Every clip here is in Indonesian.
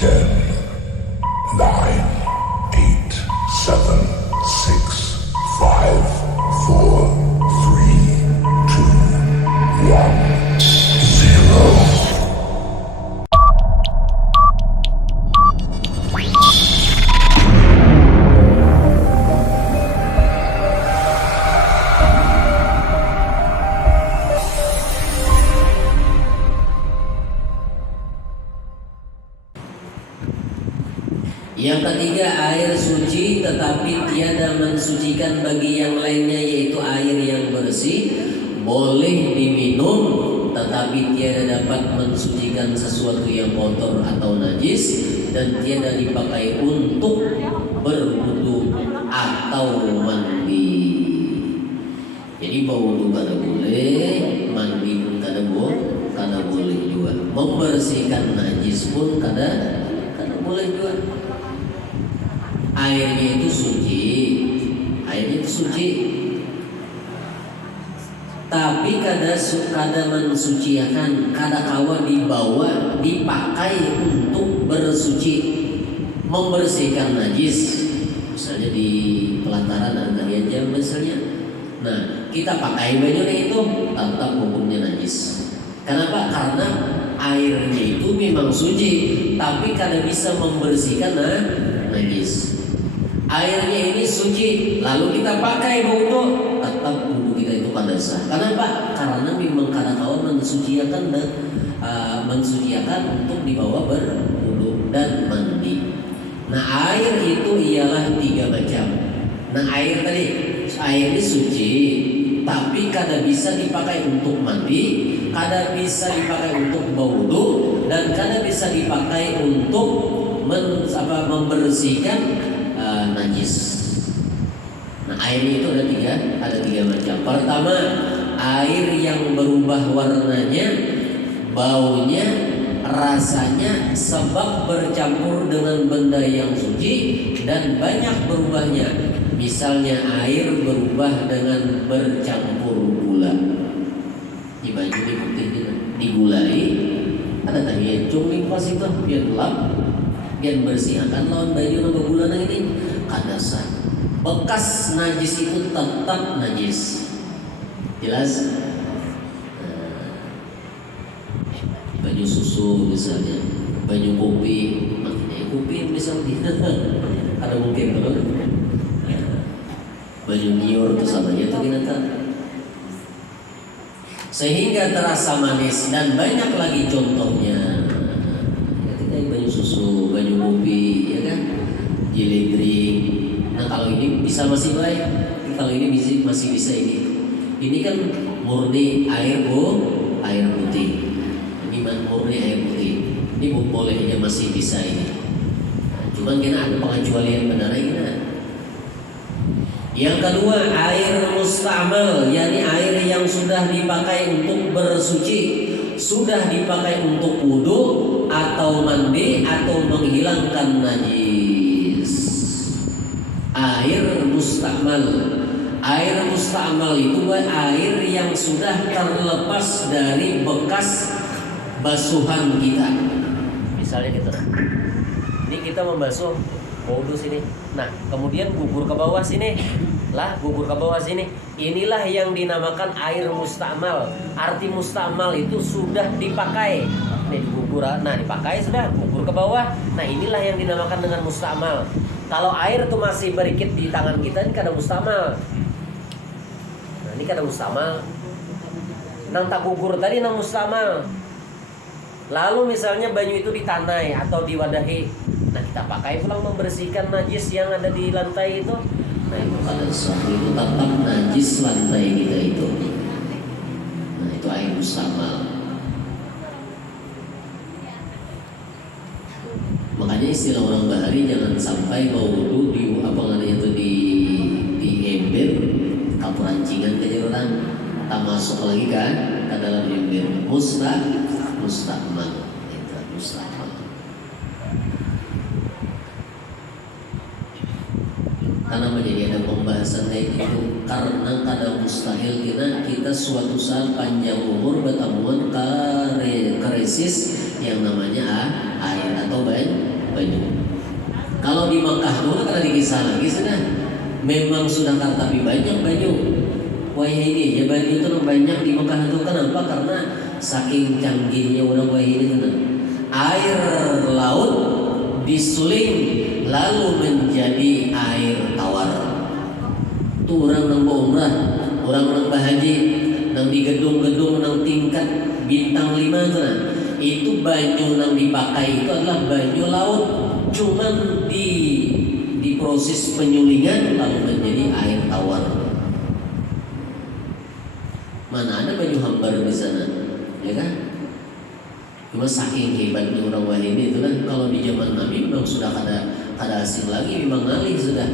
10, 9, 8, 7, 6, 5, 4, 3, 2, 1, 0. Yang ketiga, air suci tetapi tiada mensucikan bagi yang lainnya, yaitu air yang bersih, boleh diminum tetapi tiada dapat mensucikan sesuatu yang kotor atau najis, dan tiada dipakai untuk berwudu atau mandi. Jadi berwudu kada boleh, mandi pun kada boleh juga. Membersihkan najis pun kada boleh juga. Airnya itu suci, tapi kada mensucikan, kada kawa dibawa dipakai untuk bersuci, membersihkan najis, misalnya di pelataran hari aja misalnya. Nah, kita pakai bajunya itu tetap hukumnya najis. Kenapa? Karena airnya itu memang suci, tapi kada bisa membersihkan najis. Airnya ini suci, lalu kita pakai wudu, tetap wudu kita itu kada sah. Kenapa? Karena memang kada tahu mensucikan dan mensucikan untuk dibawa berwudu dan mandi. Nah, air itu ialah 3 macam. Nah, air ini suci, tapi kada bisa dipakai untuk mandi, kada bisa dipakai untuk berwudu, dan kada bisa dipakai untuk membersihkan najis. Nah, air itu ada tiga macam. Pertama, air yang berubah warnanya, baunya, rasanya sebab bercampur dengan benda yang suci dan banyak berubahnya. Misalnya air berubah dengan bercampur gula. Di baju digulai, ada tadi yang cumi pas itu biar lap, biar bersihkan lawan baju naga gula ini kada sah. Bekas najis itu tetap najis. Jelas? Baju susu misalnya, baju kopi, makanya kopi misalnya ada mungkin kalau baju nior itu samanya itu binatang, sehingga terasa manis, dan banyak lagi contohnya. Baju susu, baju kopi, ya kan, jiledring. Nah, kalau ini bisa masih baik, kalau ini masih bisa ini kan murni air putih. Ini murni air putih. Ini bolehnya masih bisa ini. Nah, cuman kena ada pengecualian benar ini. Yang kedua, air mustamal, yakni air yang sudah dipakai untuk bersuci, sudah dipakai untuk wudu atau mandi atau menghilangkan najis. Air mustamal. Air mustamal itu air yang sudah terlepas dari bekas basuhan kita. Misalnya gitu. Ini kita membasuh wudu sini. Nah, kemudian gugur ke bawah sini. Gugur ke bawah sini. Inilah yang dinamakan air mustamal. Arti mustamal itu sudah dipakai. Nih gugur, nah dipakai sudah gugur ke bawah. Nah, inilah yang dinamakan dengan mustamal. Kalau air itu masih berikit di tangan kita, ini kada mustamal. Nah, ini kada mustamal. Nang tak gugur tadi nang mustamal. Lalu misalnya baju itu ditanai atau diwadahi, nah kita pakai pulang membersihkan najis yang ada di lantai itu. Nah, itu kada sah, itu tetap najis lantai kita itu. Nah, itu air mustamal. Makanya istilah orang Bahari, jangan sampai bau wudu di ember kapurancingan ke jalan, tak masuk lagi kan ke dalam ember. Mustamal itu mustamal. Karena menjadi ada pembahasan kayak gitu, karena kada mustahil kita suatu saat panjang umur bertamuan karesis yang namanya air atau banyu. Kalau di Mekah dulu kan dikisah lagi sudah, memang sudah tapi banyak banyu. Wah ini ya banyu itu banyak di Mekah itu kenapa? Karena saking canggihnya orang wah ini kan. Air laut disuling lalu menjadi air tawar. Tuh orang nang umrah, orang nang bahaji, nang di gedung-gedung nang tingkat bintang 5 itu nah. Itu banyu yang dipakai itu adalah banyu laut, cuman di proses penyulingan lalu menjadi air tawar. Mana ada banyu hambar di sana, ya kan? Cuma saking hebatnya orang wahidi itu kan, kalau di zaman Nabi memang sudah kada asing lagi, memang ngalih sudah.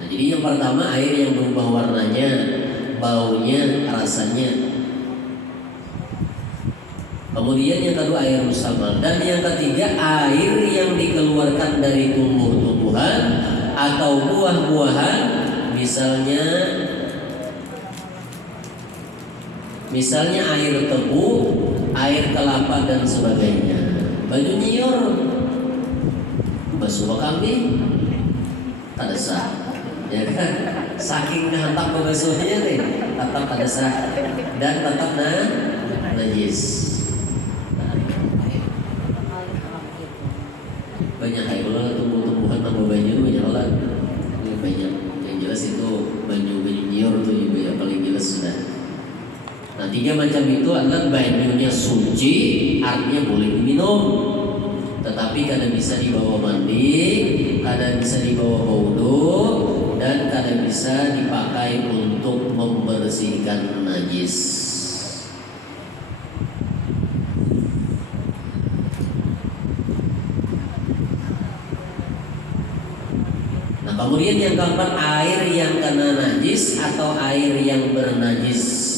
Nah jadi yang pertama air yang berubah warnanya, baunya, rasanya. Kemudian yang kedua air mustamal, dan yang ketiga air yang dikeluarkan dari tumbuh-tumbuhan atau buah-buahan, misalnya air tebu, air kelapa dan sebagainya. Banyu nyiur, basuh kambing, tak sah, ya kan? Saking kehentak pembasuhnya nih, tetap tak sah dan tetap najis. Banyak air tumbuh-tumbuhan nama banyu banyak lah, banyak. Yang jelas itu banyu nyiur tuh juga yang paling jelas sudah. Nah 3 macam itu adalah banyunya suci, artinya boleh diminum, tetapi kadang bisa dibawa mandi, kadang bisa dibawa wudu, dan kadang bisa dipakai untuk membersihkan najis. Nah kemudian yang keempat, air yang kena najis atau air yang bernajis.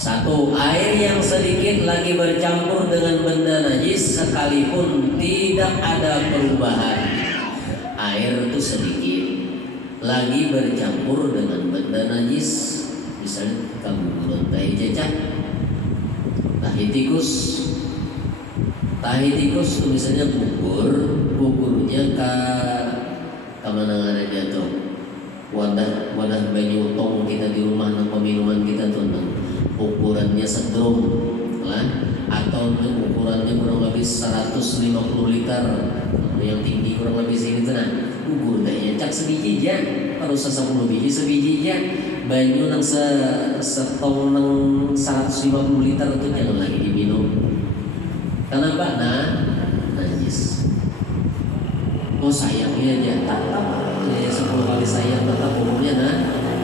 1. Air yang sedikit lagi bercampur dengan benda najis sekalipun tidak ada perubahan. Air itu sedikit lagi bercampur dengan benda najis, misalnya kamu gulung tahi cecak, tahi tikus itu misalnya buburnya ke mana ada tuh wadah banyu tong kita di rumah nang peminuman kita tuh nang ukurannya sedrum lah, atau ukurannya kurang lebih 150 liter, yang tinggi kurang lebih segitu nah, ukur daya cak sebiji aja, harus 10 biji sebiji aja, banyu nang setong nang 150 liter itu jangan lagi diminum. Kenapa? Najis. Oh sayangnya aja tetap 10 kali sayang tetap umumnya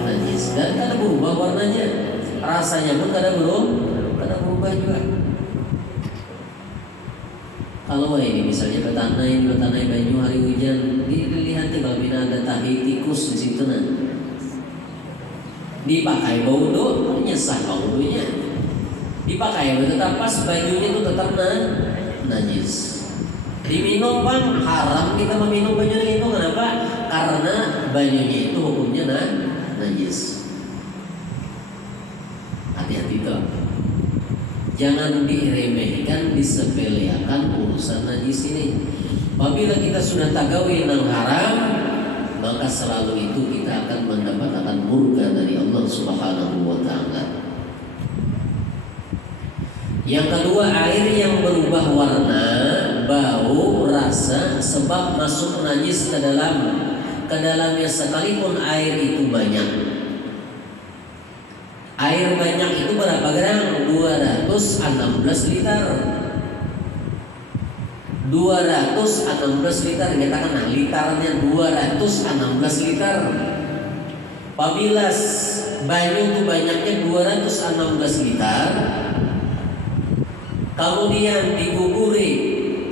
najis dan kada berubah warnanya. Rasanya pun kada berubah juga. Kalau ini misalnya betanai banyu hari hujan, dilihat kalau bina ada tahi tikus di situ nah, dipakai wudu, nyesah wudunya, dipakai tetap pas banyunya itu tetap najis. Diminum bang, haram kita meminum banyu itu. Kenapa? Karena banyunya itu hukumnya najis. Hati-hati tuh, jangan diremehkan, disepelekan urusan najis ini. Apabila kita sudah tagawi nang haram, maka selalu itu kita akan mendapatkan murka dari Allah Subhanahu wa Ta'ala. Yang kedua, air yang berubah warna, bau, rasa sebab masuk najis ke dalamnya sekalipun air itu banyak. Air banyak itu berapa gram? 216 liter. 216 liter, katakan liternya 216 liter. Apabila banyu itu banyaknya 216 liter, kemudian diguguri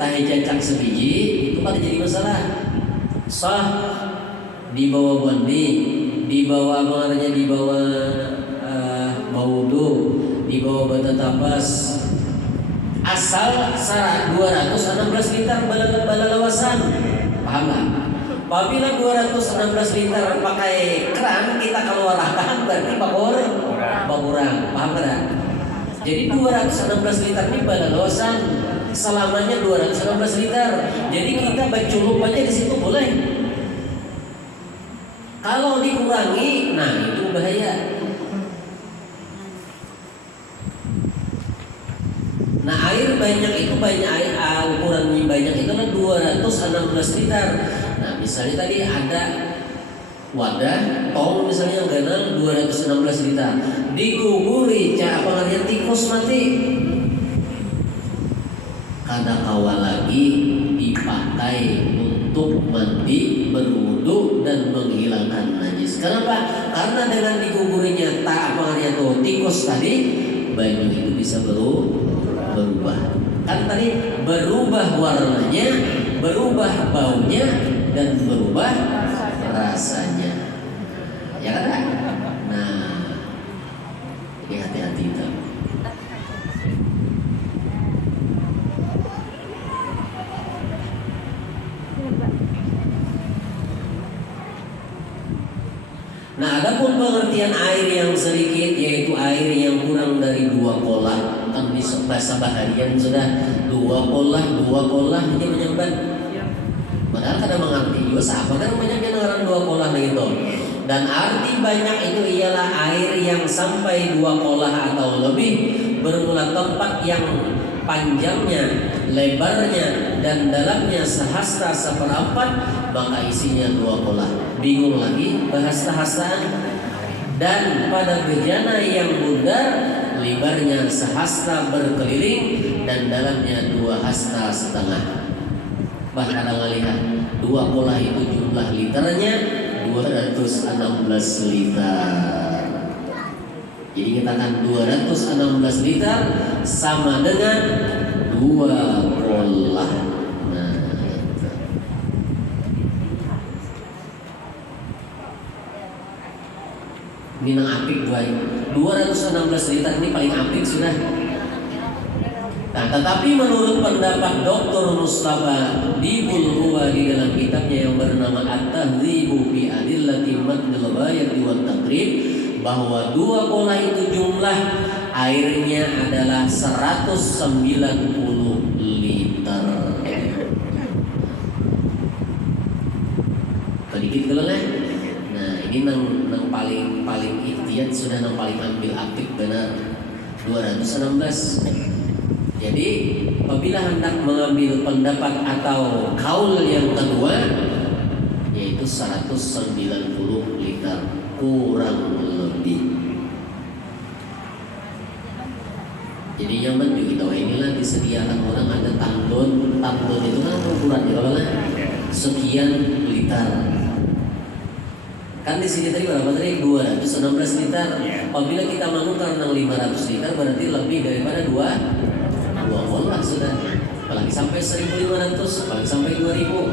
tahi cacak sebiji, itu pada jadi masalah. Sah dibawa mandi, dibawa wudu, dibawa bata tapas, asal syarat 216 liter balalawasan, paham nggak? Apabila 216 liter pakai keran kita keluarkan berarti bakor berapa kurang, paham kan? Jadi 216 liter ini balalosan, selamanya 216 liter. Jadi kita berculup aja di situ boleh. Kalau dikurangi, nah itu bahaya. Nah air banyak itu ukuran banyak itu kan 216 liter. Nah misalnya tadi ada wadah tong misalnya yang ganal 216 liter, diguguri apa ngarian tikus mati, kada kawa lagi dipakai untuk mandi, berwudu dan menghilangkan najis. Kenapa? Karena dengan digugurinya tak apa ngarian tuh tikus tadi, baju itu bisa berubah. Kan tadi berubah warnanya, berubah baunya, dan berubah rasanya. Ya kan? Nah, ini hati-hati itu. Nah, adapun pengertian air yang sedikit, yaitu air yang kurang dari 2 kolah. Kan di bahasa baharian sudah 2 kolah aja menyambat. Padahal kadang mengerti juga siapa kan banyaknya dengaran 2 kolah gitu. Dan arti banyak itu ialah air yang sampai 2 kolah atau lebih, bermula tempat yang panjangnya, lebarnya, dan dalamnya sehasta seperempat, maka isinya 2 kolah. Bingung lagi bahasa-bahasaan. Dan pada bejana yang bundar, lebarnya sehasta berkeliling dan dalamnya 2 hasta setengah. Bahkan lihat 2 kolah itu jumlah liternya 216 liter. Jadi kita kan 216 liter sama dengan 2 kolah. Nah, itu. Ini nang apik boy. 216 liter ini paling apik sudah. Nah, tetapi menurut pendapat Dr. Mustafa Dibulhuwa di dalam kitabnya yang bernama At-Tahdzibu fi Adillati Matnil Ghayati wat Taqrib, bahwa 2 kolah itu jumlah airnya adalah 190 liter. Sedikit keleleh. Nah, ini nang paling ikhtiat sudah nang paling ambil apik benar 216. Jadi apabila hendak mengambil pendapat atau kaul yang kedua, yaitu 190 liter kurang lebih. Jadi nyaman juga kita inilah disediakan orang ada tandon itu kan ukuran kalau sekian liter. Kan di sini tadi berapa tadi? 216 liter. Apabila kita menukar 500 liter berarti lebih daripada 2 kolah sudah. Apalagi sampai 1.500, apalagi sampai 2.000.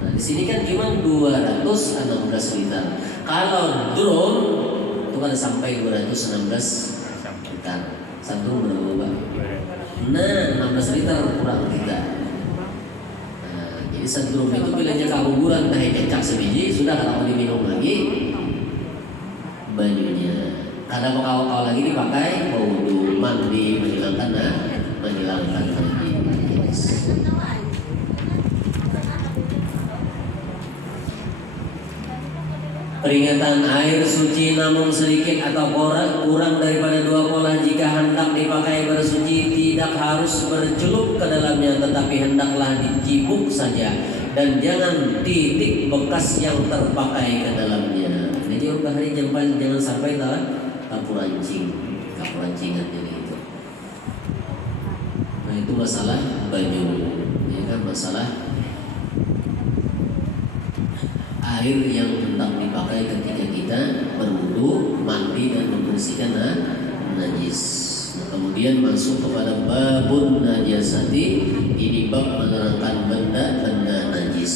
Nah, di sini kan cuma 216 liter. Kalau drone itu kan sampai 216 liter. Satu berapa? Nah, 16 liter kurang tidak. Nah, jadi satu itu bilangnya kabuburan teh kecak sebiji sudah kalau diminum lagi bajunya. Karena kau lagi dipakai wudu, mandi, menghilangkan najis. Peringatan air suci namun sedikit atau kurang daripada 2 kolah jika hendak dipakai bersuci tidak harus bercelup ke dalamnya, tetapi hendaklah dicibuk saja dan jangan titik bekas yang terpakai ke dalamnya. Jadi orang hari jangan sampai kapurancingan ini itu. Nah itu masalah baju, ya kan, masalah air yang hendak dipakai ketika kita berwudu, mandi dan membersihkan najis. Nah, kemudian masuk kepada babun najasati, ini bab menerangkan benda-benda najis.